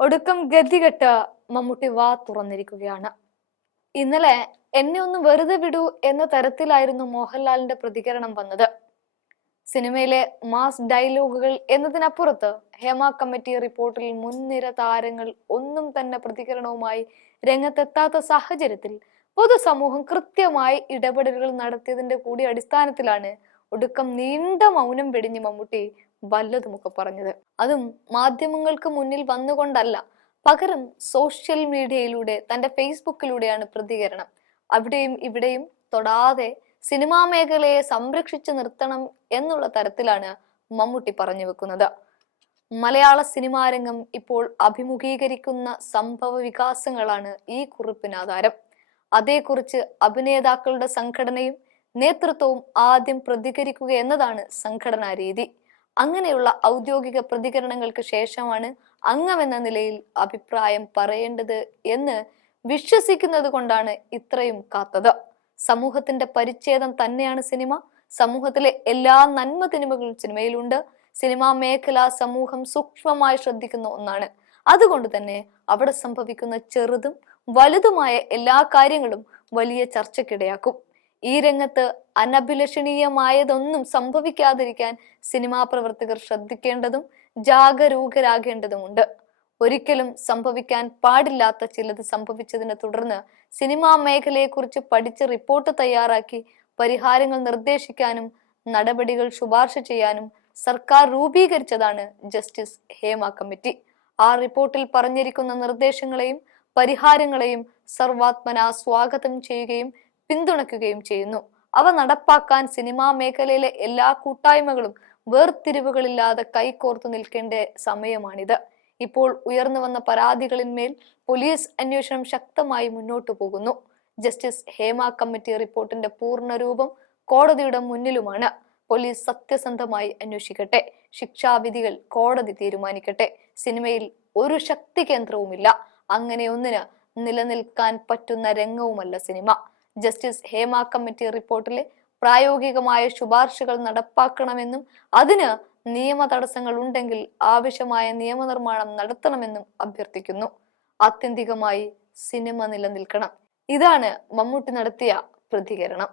ഒടുക്കം ഗതികെട്ട് മമ്മൂട്ടി വാ തുറന്നിരിക്കുകയാണ്. ഇന്നലെ എന്നെ ഒന്ന് വെറുതെ വിടൂ എന്ന തരത്തിലായിരുന്നു മോഹൻലാലിന്റെ പ്രതികരണം വന്നത്. സിനിമയിലെ മാസ് ഡയലോഗുകൾ എന്നതിനപ്പുറത്ത് ഹേമ കമ്മിറ്റി റിപ്പോർട്ടിൽ മുൻനിര താരങ്ങൾ ഒന്നും തന്നെ പ്രതികരണവുമായി രംഗത്തെത്താത്ത സാഹചര്യത്തിൽ പൊതുസമൂഹം കൃത്യമായി ഇടപെടലുകൾ നടത്തിയതിന്റെ കൂടി അടിസ്ഥാനത്തിലാണ് ഒടുക്കം നീണ്ട മൗനം വെടിഞ്ഞ് മമ്മൂട്ടി വല്ലതുമൊക്കെ പറഞ്ഞത്. അതും മാധ്യമങ്ങൾക്ക് മുന്നിൽ വന്നുകൊണ്ടല്ല. പകരം സോഷ്യൽ മീഡിയയിലൂടെ തന്റെ ഫേസ്ബുക്കിലൂടെയാണ് പ്രതികരണം. അവിടെയും ഇവിടെയും തൊടാതെ സിനിമാ മേഖലയെ സംരക്ഷിച്ചു നിർത്തണം എന്നുള്ള തരത്തിലാണ് മമ്മൂട്ടി പറഞ്ഞു വെക്കുന്നത്. മലയാള സിനിമാ രംഗം ഇപ്പോൾ അഭിമുഖീകരിക്കുന്ന സംഭവ വികാസങ്ങളാണ് ഈ കുറിപ്പിന് ആധാരം അതേക്കുറിച്ച് അഭിനേതാക്കളുടെ സംഘടനയും നേതൃത്വവും ആദ്യം പ്രതികരിക്കുക എന്നതാണ് സംഘടനാ രീതി. അങ്ങനെയുള്ള ഔദ്യോഗിക പ്രതികരണങ്ങൾക്ക് ശേഷമാണ് അംഗമെന്ന നിലയിൽ അഭിപ്രായം പറയേണ്ടത് എന്ന് വിശ്വസിക്കുന്നത് കൊണ്ടാണ് ഇത്രയും കാത്തത്. സമൂഹത്തിന്റെ പരിച്ഛേദം തന്നെയാണ് സിനിമ. സമൂഹത്തിലെ എല്ലാ നന്മ തിന്മകളും സിനിമയിലുണ്ട്. സിനിമാ മേഖല സമൂഹം സൂക്ഷ്മമായി ശ്രദ്ധിക്കുന്ന ഒന്നാണ്. അതുകൊണ്ട് തന്നെ അവിടെ സംഭവിക്കുന്ന ചെറുതും വലുതുമായ എല്ലാ കാര്യങ്ങളും വലിയ ചർച്ചയ്ക്കിടയാക്കും. ഈ രംഗത്ത് അനഭിലഷണീയമായതൊന്നും സംഭവിക്കാതിരിക്കാൻ സിനിമാ പ്രവർത്തകർ ശ്രദ്ധിക്കേണ്ടതും ജാഗരൂകരാകേണ്ടതുമുണ്ട്. ഒരിക്കലും സംഭവിക്കാൻ പാടില്ലാത്ത ചിലത് സംഭവിച്ചതിനെ തുടർന്ന് സിനിമാ മേഖലയെക്കുറിച്ച് പഠിച്ച് റിപ്പോർട്ട് തയ്യാറാക്കി പരിഹാരങ്ങൾ നിർദ്ദേശിക്കാനും നടപടികൾ ശുപാർശ ചെയ്യാനും സർക്കാർ രൂപീകരിച്ചതാണ് ജസ്റ്റിസ് ഹേമ കമ്മിറ്റി. ആ റിപ്പോർട്ടിൽ പറഞ്ഞിരിക്കുന്ന നിർദ്ദേശങ്ങളെയും പരിഹാരങ്ങളെയും സർവാത്മന സ്വാഗതം ചെയ്യുകയും പിന്തുണയ്ക്കുകയും ചെയ്യുന്നു. അവ നടപ്പാക്കാൻ സിനിമാ മേഖലയിലെ എല്ലാ കൂട്ടായ്മകളും വേർതിരിവുകളില്ലാതെ കൈകോർത്തു നിൽക്കേണ്ട സമയമാണിത്. ഇപ്പോൾ ഉയർന്നു വന്ന പരാതികളിന്മേൽ പോലീസ് അന്വേഷണം ശക്തമായി മുന്നോട്ടു പോകുന്നു. ജസ്റ്റിസ് ഹേമ കമ്മിറ്റി റിപ്പോർട്ടിന്റെ പൂർണരൂപം കോടതിയുടെ മുന്നിലുമാണ്. പോലീസ് സത്യസന്ധമായി അന്വേഷിക്കട്ടെ. ശിക്ഷാവിധികൾ കോടതി തീരുമാനിക്കട്ടെ. സിനിമയിൽ ഒരു ശക്തി കേന്ദ്രവുമില്ല അങ്ങനെ ഒന്നിന് നിലനിൽക്കാൻ പറ്റുന്ന രംഗവുമല്ല സിനിമ. ജസ്റ്റിസ് ഹേമ കമ്മിറ്റി റിപ്പോർട്ടിലെ പ്രായോഗികമായ ശുപാർശകൾ നടപ്പാക്കണമെന്നും അതിന് നിയമ തടസ്സങ്ങൾ ഉണ്ടെങ്കിൽ ആവശ്യമായ നിയമനിർമ്മാണം നടത്തണമെന്നും അഭ്യർത്ഥിക്കുന്നു. ആത്യന്തികമായി സിനിമ നിലനിൽക്കണം. ഇതാണ് മമ്മൂട്ടി നടത്തിയ പ്രതികരണം.